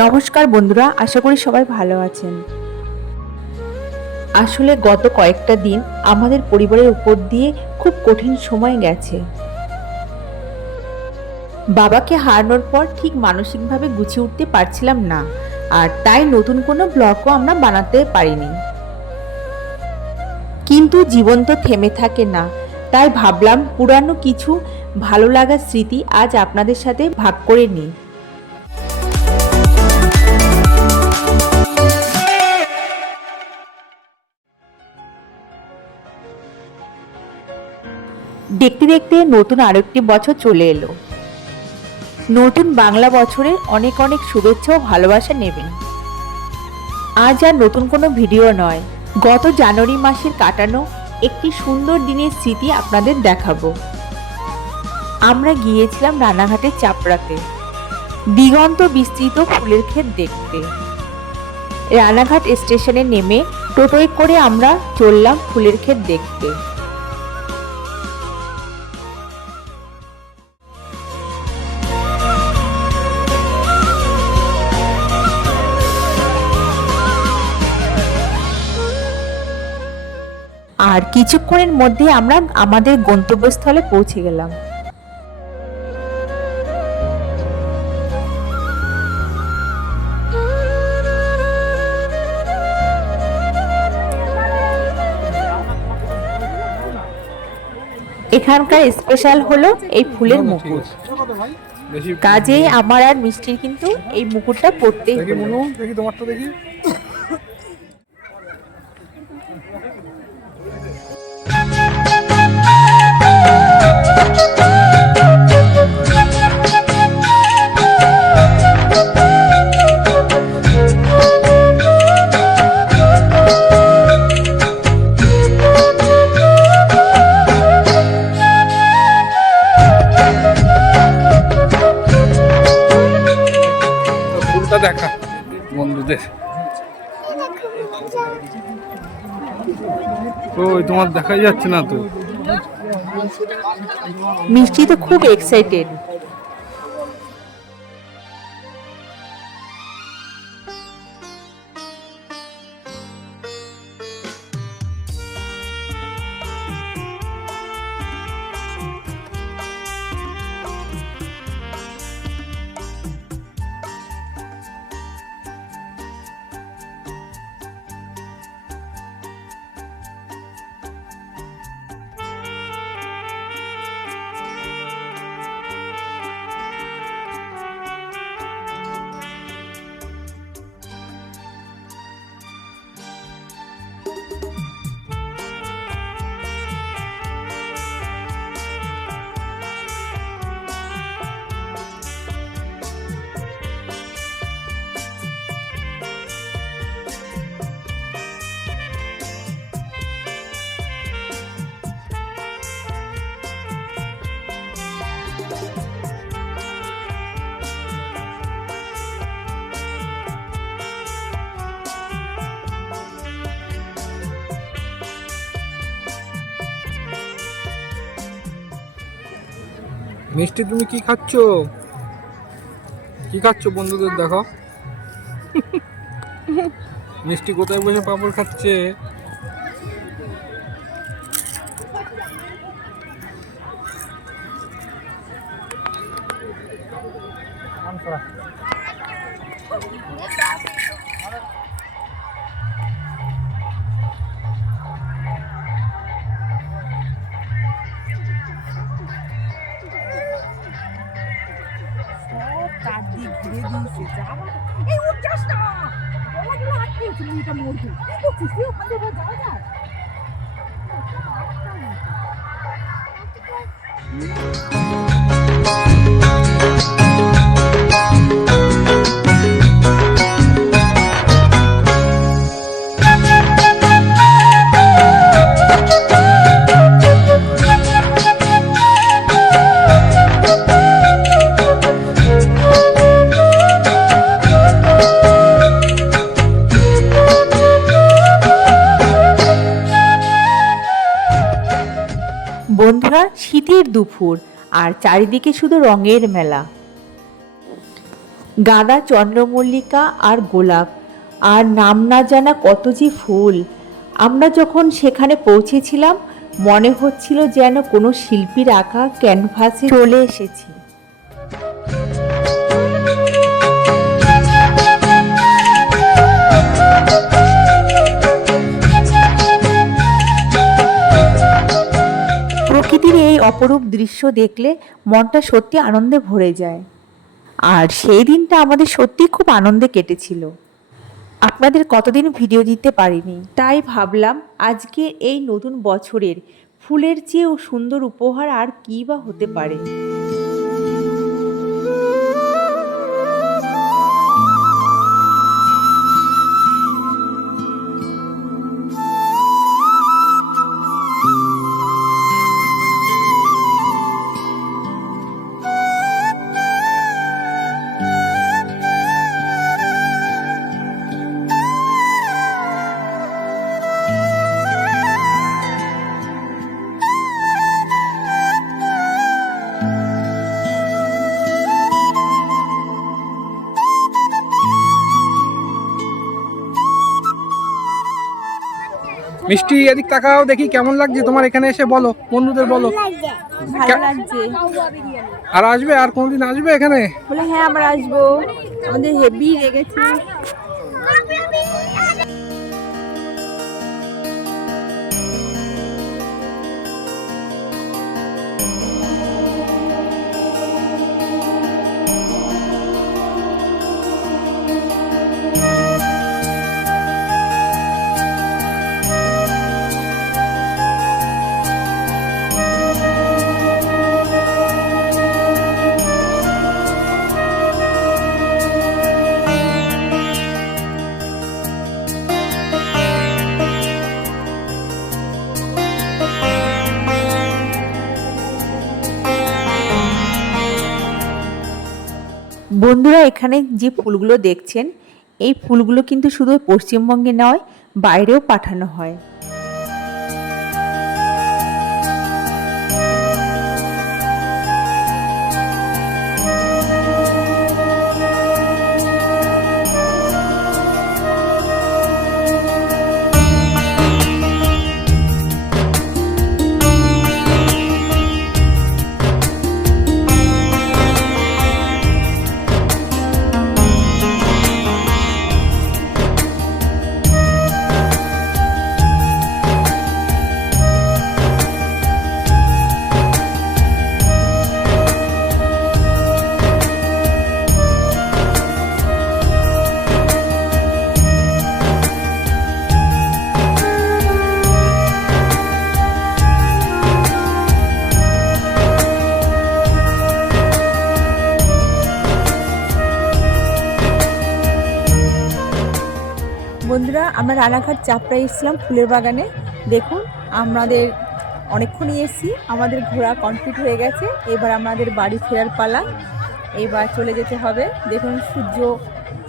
নমস্কার বন্ধুরা, আশা করি সবাই ভালো আছেন। আসলে গত কয়েকটা দিন আমাদের পরিবারের উপর দিয়ে খুব কঠিন সময় গেছে। বাবাকে হারানোর পর ঠিক মানসিকভাবে গুছিয়ে উঠতে পারছিলাম না, আর তাই নতুন কোনো ব্লগও আমরা বানাতে পারিনি। কিন্তু জীবন তো থেমে থাকে না, তাই ভাবলাম পুরানো কিছু ভালো লাগার স্মৃতি আজ আপনাদের সাথে ভাগ করে নিই। দেখতে দেখতে নতুন আরেকটি বছর চলে এলো। নতুন বাংলা বছরে অনেক অনেক শুভেচ্ছা ও ভালোবাসা নেবেন। আজ আর নতুন কোনো ভিডিও নয়, গত জানুয়ারি মাসের কাটানো একটি সুন্দর দিনের স্মৃতি আপনাদের দেখাবো। আমরা গিয়েছিলাম রানাঘাটের চাপড়াতে দিগন্ত বিস্তৃত ফুলের ক্ষেত দেখতে। রানাঘাট স্টেশনে নেমে টোটোয় করে আমরা চললাম ফুলের ক্ষেত দেখতে। আর কিছুক্ষণের মধ্যে আমরা আমাদের গন্তব্যস্থলে পৌঁছে গেলাম। এখানকার স্পেশাল হলো এই ফুলের মুকুট। কাজেই আমার আর মিষ্টির কিন্তু এই মুকুটটা পরতেই হলো। দেখি তোমারটা দেখি। দেখা বন্ধুদের ওই তোমার দেখাই যাচ্ছে না তো। মিষ্টি তো খুব এক্সাইটেড। মিষ্টি তুমি কি খাচ্ছ? কি খাচ্ছ বন্ধুদের দেখো। মিষ্টি কোথায় বসে পাপড় খাচ্ছে। ঘুরে দিয়েছে যাওয়া এই উঠছাস না গলাগুলো আটকে আছে মেয়েটা মরবে ওখান থেকে যাওয়া যায়। বন্ধুরা, শীতের দুপুর আর চারিদিকে শুধু রঙের মেলা। গাঁদা, চন্দ্রমল্লিকা আর গোলাপ, আর নাম না জানা কত যে ফুল। আমরা যখন সেখানে পৌঁছেছিলাম মনে হচ্ছিল যেন কোনো শিল্পীর আঁকা ক্যানভাসে চলে এসেছি। প্রকৃতির এই অপরূপ দৃশ্য দেখলে মনটা সত্যি আনন্দে ভরে যায়। আর সেই দিনটা আমাদের সত্যি খুব আনন্দে কেটেছিল। আপনাদের কতদিন ভিডিও দিতে পারিনি, তাই ভাবলাম আজকে এই নতুন বছরের ফুলের চেয়েও সুন্দর উপহার আর কী বা হতে পারে। মিষ্টি, এদিক তাকাও দেখি কেমন লাগছে তোমার এখানে এসে, বলো বন্ধুদের বলো। ভালো লাগছে। আর আসবে, আর কোনদিন আসবে এখানে? বলে হ্যাঁ আমরা আসবো, আমাদের হেভি লেগেছে। বন্ধুরা, এখানে যে ফুলগুলো দেখছেন এই ফুলগুলো কিন্তু শুধু পশ্চিমবঙ্গে নয়, বাইরেও পাঠানো হয়। বন্ধুরা, আমরা রানাঘাট চাপড়ায় এসেছিলাম ফুলের বাগানে। দেখুন আমাদের অনেকক্ষণই এসেছি, আমাদের ঘোরা কমপ্লিট হয়ে গেছে। এবার আমাদের বাড়ি ফেরার পালা, এবার চলে যেতে হবে। দেখুন সূর্য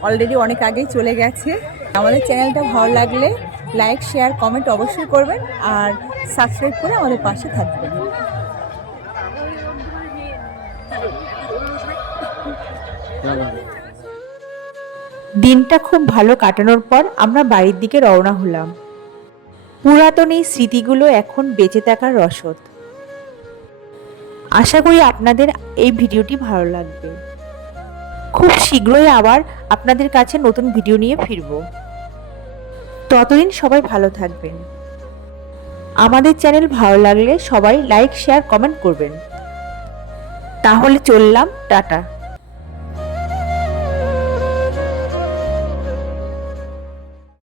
অলরেডি অনেক আগেই চলে গেছে। আমাদের চ্যানেলটা ভালো লাগলে লাইক, শেয়ার, কমেন্ট অবশ্যই করবেন আর সাবস্ক্রাইব করে আমাদের পাশে থাকবেন। দিনটা খুব ভালো কাটানোর পর আমরা বাড়ির দিকে রওনা হলাম। পুরাতন এই স্মৃতিগুলো এখন বেঁচে থাকার রসদ। আশা করি আপনাদের এই ভিডিওটি ভালো লাগবে। খুব শীঘ্রই আবার আপনাদের কাছে নতুন ভিডিও নিয়ে ফিরব। ততদিন সবাই ভালো থাকবেন। আমাদের চ্যানেল ভালো লাগলে সবাই লাইক, শেয়ার, কমেন্ট করবেন। তাহলে চললাম, টাটা।